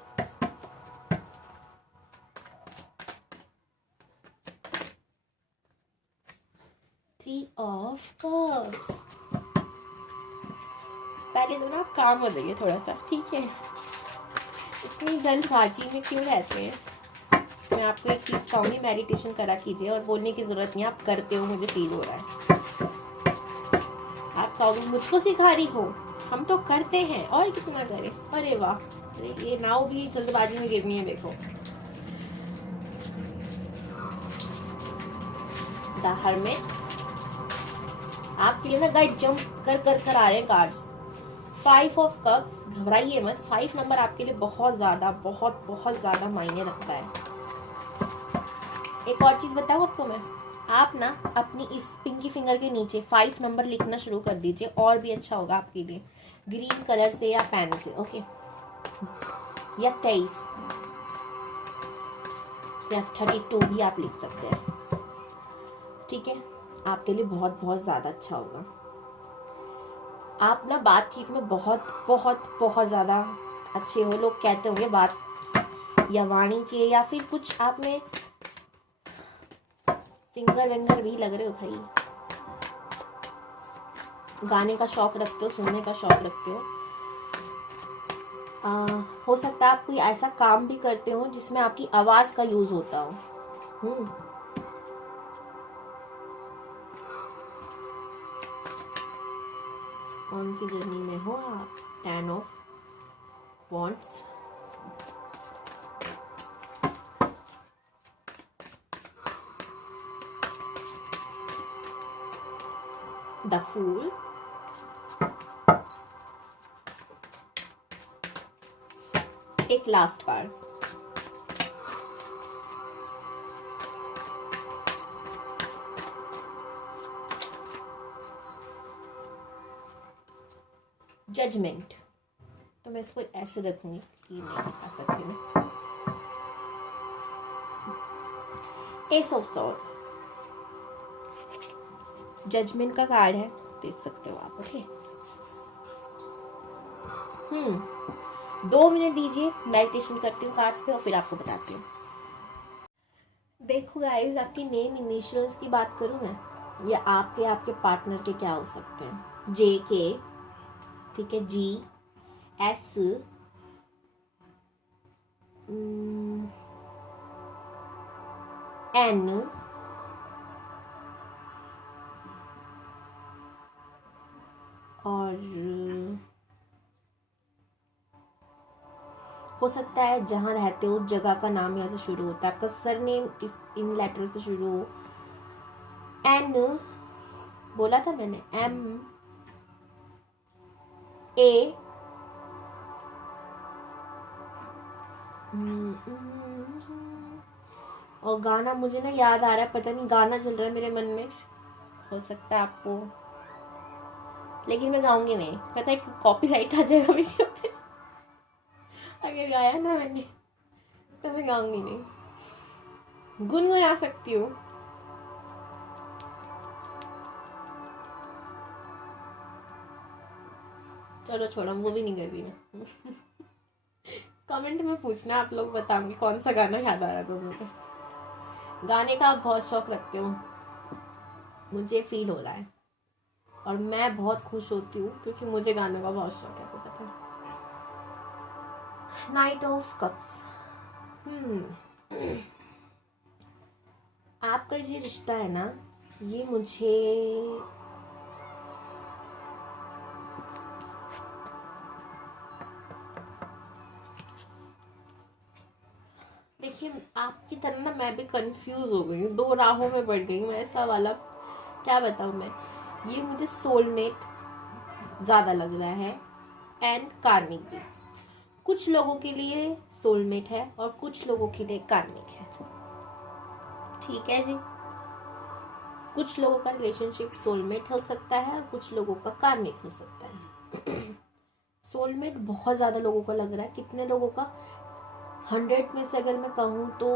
Three of cups. पहले तो ना आप काम हो जाइए थोड़ा सा, ठीक है? इतनी जल्दबाजी में क्यों रहते हैं? मैं आपको एक चीज़, सॉन्ग मेडिटेशन करा कीजिए, और बोलने की ज़रूरत नहीं, आप करते हो, मुझे फील हो रहा है। कहोगे मुझको सिखा रही हो, हम तो करते हैं और कितना करें। अरे वाह, ये नाव भी जल्दबाजी में गिरनी है। देखो द हर्मिट आपके लिए ना गाइड जंप कर आ रहे हैं कार्ड्स। 5 ऑफ कप्स, घबराइए मत, 5 नंबर आपके लिए बहुत ज्यादा मायने रखता है। एक और चीज बताऊं आपको मैं, आप ना अपनी इस पिंकी फिंगर के नीचे 5 नंबर लिखना शुरू कर दीजिए, और भी अच्छा होगा आपके लिए, ग्रीन कलर से या पेन से। ओके, या 23 या 32 भी आप लिख सकते हैं। ठीक है, आपके लिए बहुत ज्यादा अच्छा होगा। आप ना बातचीत में बहुत ज्यादा अच्छे हो। लोग कहते होंगे बात या वाणी के, या फिर कुछ आप में सिंगर विंगर भी लग रहे हो भाई, गाने का शौक रखते हो, सुनने का शौक रखते हो। हो सकता है आप कोई ऐसा काम भी करते हो जिसमें आपकी आवाज का यूज होता हो। कौन सी जर्नी में हो आप? 10 ऑफ वॉन्ड्स, द फूल, एक लास्ट कार्ड, जजमेंट। तो मैं इसको ऐसे रखूंगी कि नहीं दिखा सकती मैं। एस ऑफ सॉर्ड, जजमेंट का कार्ड है, देख सकते हो आप। ओके, 2 मिनट दीजिए, मेडिटेशन करती हूँ कार्ड्स पे और फिर आपको बताती हूँ। देखो गाइस, आपकी नेम इनिशियल्स की बात करूँ मैं, या आपके पार्टनर के क्या हो सकते हैं? जे के, ठीक है, जी, एस, एन, और हो सकता है जहाँ रहते हो जगह का नाम यहाँ से शुरू होता है, आपका सरनेम इन लेटर से शुरू हो। एन बोला था मैंने, एम, ए, और गाना मुझे ना याद आ रहा है, पता नहीं गाना चल रहा है मेरे मन में, हो सकता है आपको, लेकिन मैं गाऊंगी नहीं, पता है कॉपीराइट आ जाएगा वीडियो पे अगर गाया ना मैंने, तो मैं गाऊंगी नहीं, गुनगुना सकती हूँ। चलो छोड़ो, वो भी नहीं कर रही मैं कमेंट में पूछना, आप लोग बताऊंगी कौन सा गाना याद आ रहा था मुझे। गाने का आप बहुत शौक रखते हो, मुझे फील हो रहा है, और मैं बहुत खुश होती हूँ क्योंकि मुझे गाने का बहुत शौक है, आपको पता है। नाइट ऑफ कप्स, आपका ये रिश्ता है ना, ये मुझे देखिए, आपकी तरह ना मैं भी कंफ्यूज हो गई हूँ, 2 राहों में बढ़ गई हूँ, ऐसा वाला क्या बताऊँ मैं। ये मुझे सोलमेट ज्यादा लग रहा है, एंड कार्मिक भी। कुछ लोगों के लिए सोलमेट है और कुछ लोगों के लिए कार्मिक है, ठीक है जी। कुछ लोगों का रिलेशनशिप सोलमेट हो सकता है और कुछ लोगों का कार्मिक हो सकता है। सोलमेट बहुत ज्यादा लोगों का लग रहा है, कितने लोगों का? 100 में से अगर मैं कहूँ तो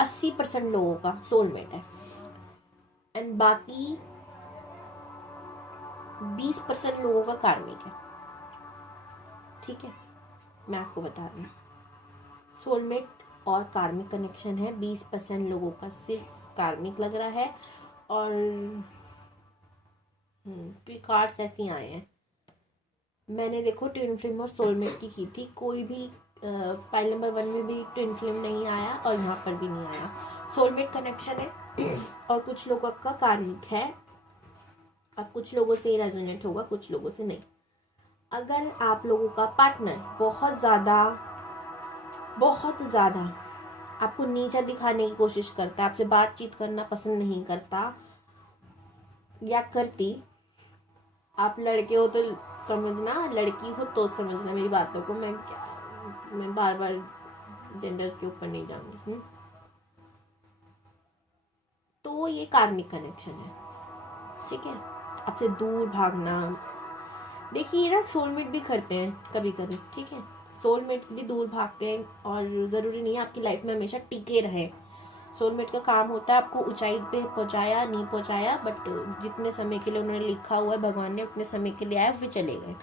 80% लोगों का सोलमेट है, एंड बाकी 20% लोगों का कार्मिक है, ठीक है। मैं आपको बता रही हूँ, सोलमेट और कार्मिक कनेक्शन है, 20% लोगों का सिर्फ कार्मिक लग रहा है, और कार्ड्स ऐसे आए हैं। मैंने देखो ट्विन फ्लेम और सोलमेट की थी, कोई भी फाइल नंबर 1 में भी ट्विन फ्लेम नहीं आया और यहाँ पर भी नहीं आया। सोलमेट कनेक्शन है, और कुछ लोगों का कार्मिक है। अब कुछ लोगों से ये रेजोनेट होगा, कुछ लोगों से नहीं। अगर आप लोगों का पार्टनर बहुत ज़्यादा आपको नीचा दिखाने की कोशिश करता है, आपसे बातचीत करना पसंद नहीं करता या करती, आप लड़के हो तो समझना, लड़की हो तो समझना मेरी बातों को। मैं बार बार जेंडर्स के ऊपर नहीं जाऊंगी। तो ये कार्मिक कनेक्शन है, ठीक है। आपसे दूर भागना, देखिए ना, सोलमेट भी करते हैं कभी कभी, ठीक है। सोलमेट्स भी दूर भागते हैं और ज़रूरी नहीं है आपकी लाइफ में हमेशा टिके रहे। सोलमेट का काम होता है आपको ऊंचाई पे पहुंचाया, नहीं पहुंचाया, बट जितने समय के लिए उन्होंने लिखा हुआ है भगवान ने, उतने समय के लिए आए, फिर चले गए।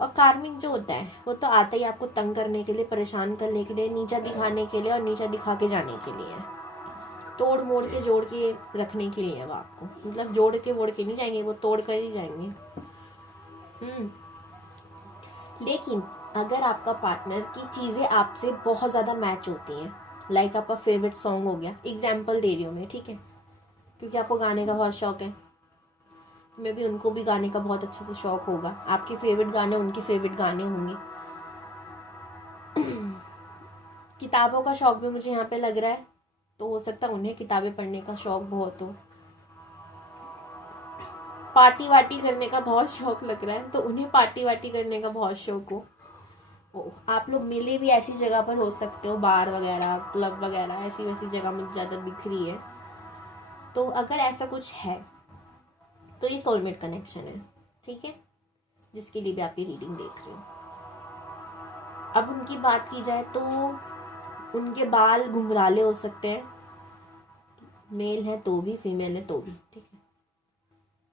और कार्मिक जो होता है वो तो आता ही आपको तंग करने के लिए, परेशान करने के लिए, नीचा दिखाने के लिए और नीचा दिखा के जाने के लिए है। तोड़ मोड़ के जोड़ के रखने के लिए है वो आपको, मतलब जोड़ के वोड़ के नहीं जाएंगे, वो तोड़ कर ही जाएंगे। लेकिन अगर आपका पार्टनर की चीज़ें आपसे बहुत ज़्यादा मैच होती हैं, लाइक आपका फेवरेट सॉन्ग हो गया, एग्जाम्पल दे रही हूँ मैं, ठीक है, क्योंकि आपको गाने का बहुत शौक है, मे भी उनको भी गाने का बहुत अच्छे से शौक होगा, आपके फेवरेट गाने उनके फेवरेट गाने होंगे। किताबों का शौक भी मुझे यहाँ पे लग रहा है, तो हो सकता है उन्हें किताबें पढ़ने का शौक बहुत हो। पार्टी वार्टी करने का बहुत शौक लग रहा है, तो उन्हें पार्टी वार्टी करने का बहुत शौक हो। आप लोग मिले भी ऐसी जगह पर हो सकते हो, बार वगैरह, क्लब वगैरह, ऐसी वैसी जगह मुझे ज़्यादा दिख रही है। तो अगर ऐसा कुछ है तो ये सोलमेट कनेक्शन है, ठीक है, जिसके लिए भी आप ये रीडिंग देख रहे हो। अब उनकी बात की जाए तो उनके बाल घुंघराले हो सकते हैं, मेल है तो भी, फीमेल है तो भी, ठीक है,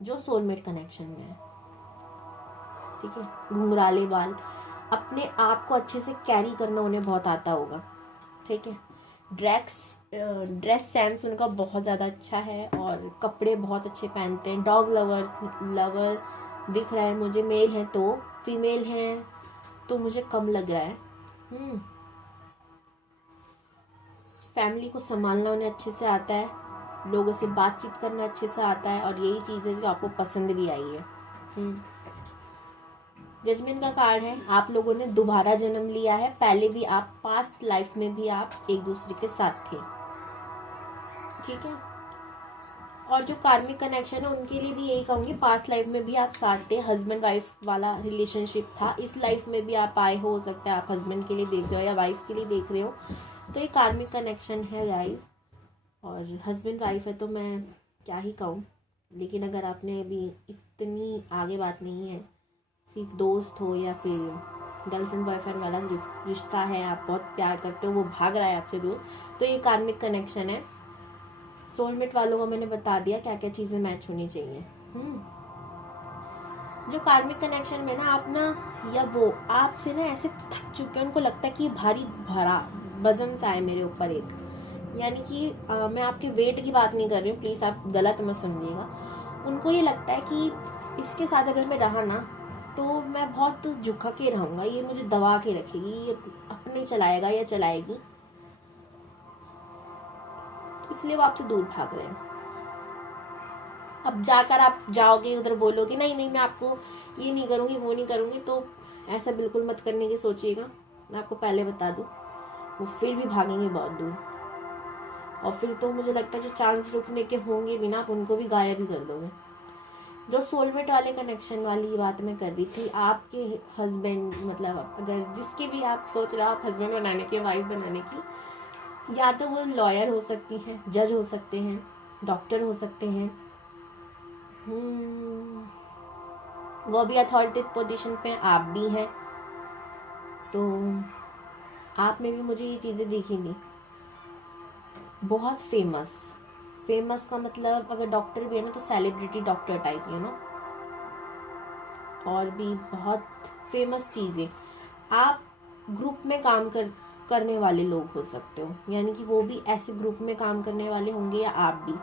जो सोलमेट कनेक्शन में है, ठीक है। घुंघराले बाल, अपने आप को अच्छे से कैरी करना उन्हें बहुत आता होगा, ठीक है। ड्रेस सेंस उनका बहुत ज़्यादा अच्छा है और कपड़े बहुत अच्छे पहनते हैं। डॉग लवर दिख रहा है मुझे, मेल है तो, फीमेल है तो मुझे कम लग रहा है। फैमिली को संभालना उन्हें अच्छे से आता है, लोगों से बातचीत करना अच्छे से आता है, और यही चीज़ें जो आपको पसंद भी आई है। जजमेंट का कार्ड है, आप लोगों ने दोबारा जन्म लिया है, पहले भी आप पास्ट लाइफ में भी आप एक दूसरे के साथ थे, ठीक है। और जो कार्मिक कनेक्शन है उनके लिए भी यही कहूँगी, पास्ट लाइफ में भी आप साथ थे, हस्बैंड वाइफ वाला रिलेशनशिप था, इस लाइफ में भी आप आए हो सकता है आप हस्बैंड के लिए देख रहे हो या वाइफ के लिए देख रहे हो, तो ये कार्मिक कनेक्शन है गाइस। और हस्बैंड वाइफ है तो मैं क्या ही कहूँ, लेकिन अगर आपने अभी इतनी आगे बात नहीं है, सिर्फ दोस्त हो या फिर गर्लफ्रेंड बॉयफ्रेंड वाला रिश्ता है, आप बहुत प्यार करते हो, वो भाग रहा है आपसे दूर, तो ये कार्मिक कनेक्शन है। सोलमेट वालों को मैंने बता दिया क्या क्या चीज़ें मैच होनी चाहिए। जो कार्मिक कनेक्शन में ना आप ना, या वो आपसे ना ऐसे थक चुके हैं, उनको लगता है कि भारी भरा वजन सा है मेरे ऊपर एक, यानी कि मैं आपके वेट की बात नहीं कर रही हूँ, प्लीज़ आप गलत मत समझिएगा। उनको ये लगता है कि इसके साथ अगर मैं रहा ना तो मैं बहुत झुका के रहूँगा, ये मुझे दबा के रखेगी, ये अपने चलाएगा या चलाएगी, इसलिए वो आपसे दूर भाग रहे हैं। अब जाकर आप जाओगे उधर बोलोगे नहीं नहीं मैं आपको ये नहीं करूँगी वो नहीं करूँगी, तो ऐसा बिल्कुल मत करने की सोचिएगा, मैं आपको पहले बता दूँ, वो फिर भी भागेंगे बहुत दूर, और फिर तो मुझे लगता है जो चांस रुकने के होंगे भी ना, आप उनको भी गायब ही कर दोगे। जो सोलमेट वाले कनेक्शन वाली बात मैं कर रही थी, आपके हस्बैंड, मतलब अगर जिसके भी आप सोच रहे हो आप हस्बैंड बनाने की, वाइफ बनाने की, या तो वो लॉयर हो सकती हैं, जज हो सकते हैं, डॉक्टर हो सकते हैं, वो भी अथॉरिटी पोजीशन पे, आप भी हैं, तो आप में भी मुझे ये चीज़ें दिखेंगी। बहुत फेमस का मतलब अगर डॉक्टर भी है ना तो सेलिब्रिटी डॉक्टर टाइप है ना, और भी बहुत फेमस चीज़ें। आप ग्रुप में काम करने वाले लोग हो सकते हो, यानी कि वो भी ऐसे ग्रुप में काम करने वाले होंगे, या आप भी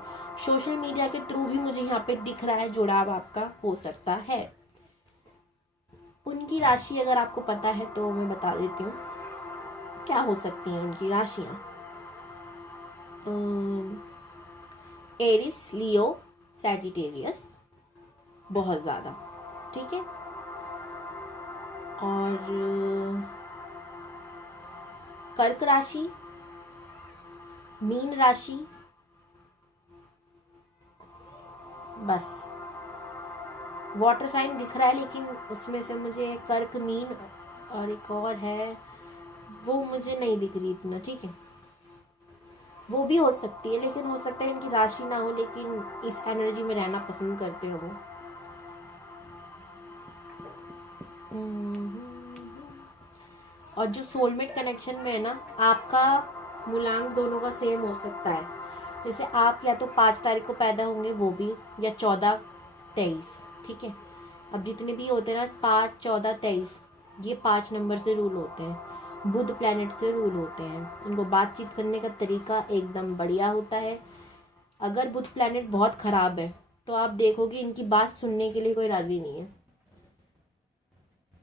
सोशल मीडिया के थ्रू भी मुझे यहाँ पे दिख रहा है जुड़ाव आपका हो सकता है। उनकी राशि अगर आपको पता है तो मैं बता देती हूँ क्या हो सकती है उनकी राशियाँ। एरिस, लियो, सैजिटेरियस, बहुत ज़्यादा, ठीक है। और कर्क राशि, मीन राशि, बस वाटर साइन दिख रहा है, लेकिन उसमें से मुझे कर्क, मीन और एक और है, वो मुझे नहीं दिख रही इतना, ठीक है। वो भी हो सकती है, लेकिन हो सकता है इनकी राशि ना हो, लेकिन इस एनर्जी में रहना पसंद करते हो वो। और जो सोलमेट कनेक्शन में है ना, आपका मूलांक दोनों का सेम हो सकता है। जैसे आप या तो 5 तारीख को पैदा होंगे, वो भी, या 14, 23, ठीक है। अब जितने भी होते हैं ना, 5, 14, 23, ये 5 नंबर से रूल होते हैं, बुध प्लैनेट से रूल होते हैं। इनको बातचीत करने का तरीका एकदम बढ़िया होता है। अगर बुध प्लैनेट बहुत ख़राब है तो आप देखोगे इनकी बात सुनने के लिए कोई राज़ी नहीं है,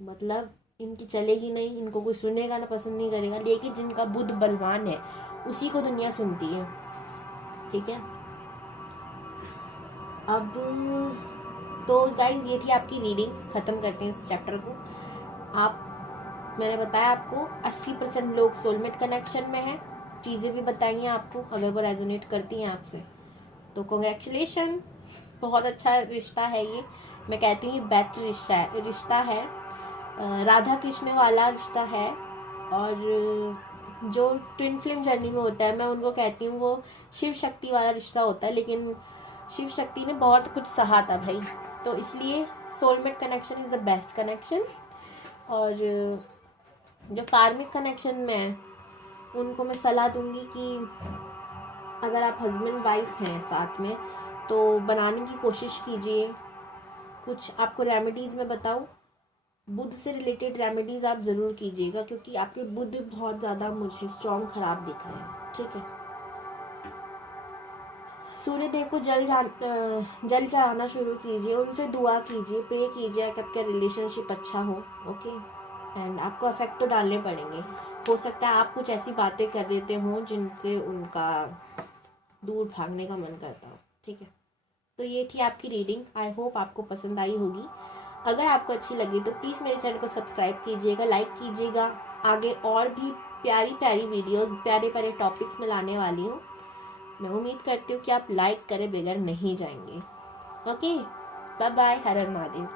मतलब इनकी चलेगी नहीं, इनको कोई सुनेगा ना, पसंद नहीं करेगा। लेकिन जिनका बुध बलवान है उसी को दुनिया सुनती है, ठीक है। अब तो गाइज ये थी आपकी रीडिंग, ख़त्म करते हैं इस चैप्टर को। मैंने बताया आपको 80% लोग सोलमेट कनेक्शन में हैं, चीज़ें भी बताइए आपको, अगर वो रेजोनेट करती हैं आपसे तो कॉन्ग्रेचुलेशन, बहुत अच्छा रिश्ता है ये। मैं कहती हूँ ये बेस्ट रिश्ता है, राधा कृष्ण वाला रिश्ता है। और जो ट्विन फ्लेम जर्नी में होता है, मैं उनको कहती हूँ वो शिव शक्ति वाला रिश्ता होता है, लेकिन शिव शक्ति ने बहुत कुछ सहा था भाई, तो इसलिए soulmate connection is the best connection. और जो कार्मिक कनेक्शन में है उनको मैं सलाह दूंगी कि अगर आप हस्बैंड वाइफ हैं साथ में तो बनाने की कोशिश कीजिए। कुछ आपको रेमेडीज़ में बताऊं, बुध से रिलेटेड रेमेडीज़ आप ज़रूर कीजिएगा, क्योंकि आपके बुध बहुत ज़्यादा मुझे स्ट्रॉन्ग ख़राब दिख रहे हैं, ठीक है। सूर्य देव को जल चढ़ाना शुरू कीजिए, उनसे दुआ कीजिए, प्रे कीजिए कि आपका रिलेशनशिप अच्छा हो, ओके। एंड आपको इफेक्ट तो डालने पड़ेंगे, हो सकता है आप कुछ ऐसी बातें कर देते हो जिनसे उनका दूर भागने का मन करता हो, ठीक है। तो ये थी आपकी रीडिंग, आई होप आपको पसंद आई होगी। अगर आपको अच्छी लगी तो प्लीज़ मेरे चैनल को सब्सक्राइब कीजिएगा, लाइक कीजिएगा। आगे और भी प्यारी प्यारी वीडियोस, प्यारे प्यारे टॉपिक्स में लाने वाली हूँ। मैं उम्मीद करती हूँ कि आप लाइक करे बगैर नहीं जाएंगे। ओके, बाय बाय, हर हर महादेव।